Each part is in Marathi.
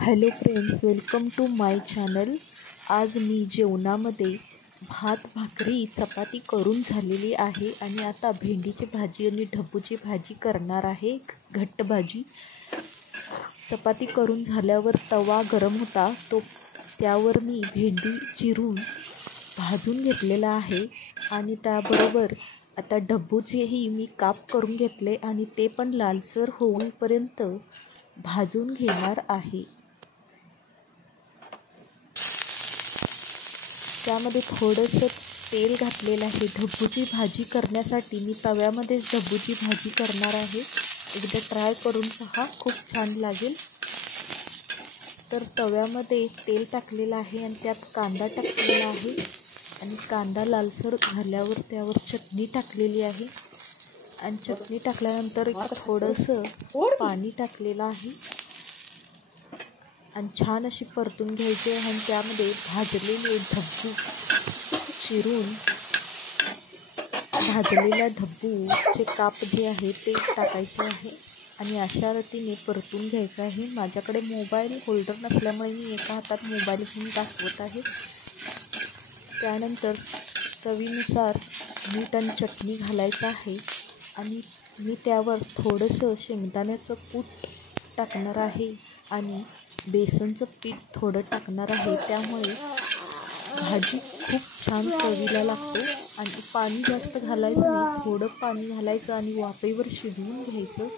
Hello friends, welcome to my channel. आज मी जेवणामध्ये भात भाकरी चपाती करून झालेली आहे आणि आता भेंडीची भाजी आणि ढबूची भाजी करणार आहे. घट्ट भाजी. चपाती करून झाल्यावर तवा गरम होता, त्यावर मी भेंडी चिरून भाजून घेतलेला आहे आणि त्याबरोबर आता ढबूचेही मी काप करून घेतले आणि ते पण लालसर होईपर्यंत भाजून घेणार आहे. त्यामध्ये थोडंसं तेल घातलेलं आहे. ढबूची भाजी करण्यासाठी मी तव्यामध्येच ढबूची भाजी करणार आहे. एकदा ट्राय करून पहा, खूप छान लागेल. तर तव्यामध्ये तेल टाकलेलं आहे आणि त्यात कांदा टाकलेला आहे आणि कांदा लालसर झाल्यावर त्यावर चटणी टाकलेली आहे आणि चटणी टाकल्यानंतर थोडंसं पाणी टाकलेलं आहे आणि छान अशी परतून घ्यायची आहे. आणि त्यामध्ये भाजलेले ढबू चिरून भाजलेल्या ढबूचे काप जे आहे ते टाकायचे आहे आणि अशा रीतीने परतून घ्यायचं आहे. माझ्याकडे मोबाईल होल्डर नसल्यामुळे मी एका हातात मोबाईल घेऊन दाखवत आहे. त्यानंतर चवीनुसार मीठ आणि चटणी घालायचं आहे आणि मी त्यावर थोडंसं शेंगदाण्याचं कूट टाकणार आहे आणि बेसनचं पीठ थोडं टाकणार आहे. त्यामुळे भाजी खूप छान चवीला लागते आणि पाणी जास्त घालायचं नाही, थोडं पाणी घालायचं आणि वाफेवर शिजवून घ्यायचं.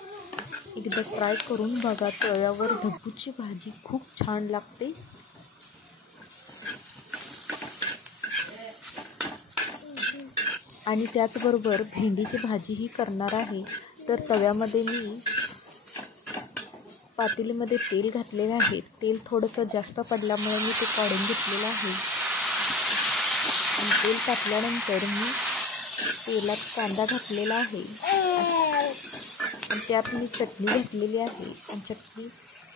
एकदा ट्राय करून बघा. तव्यावर ढबूची भाजी खूप छान लागते. आणि त्याचबरोबर भेंडीची भाजीही करणार आहे. तर तव्यामध्ये मी पातेलीमध्ये तेल घातलेलं आहे. तेल थोडंसं जास्त पडल्यामुळे मी ते काढून घेतलेलं आहे आणि तेल टाकल्यानंतर मी तेलात कांदा घातलेला आहे आणि त्यात मी चटणी घातलेली आहे आणि चटणी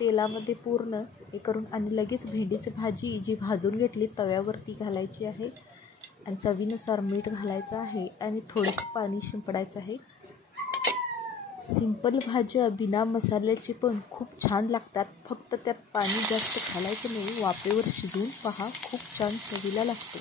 तेलामध्ये पूर्ण हे करून आणि लगेच भेंडीची भाजी जी भाजून घेतली तव्यावरती घालायची आहे आणि चवीनुसार मीठ घालायचं आहे आणि थोडंसं पाणी शिंपडायचं आहे. सिंपल भाज्या बिना मसाल्याची पण खूप छान लागतात. फक्त त्यात पाणी जास्त घालायचं नाही, वाफेवर शिजवून पहा, खूप छान चवीला लागते.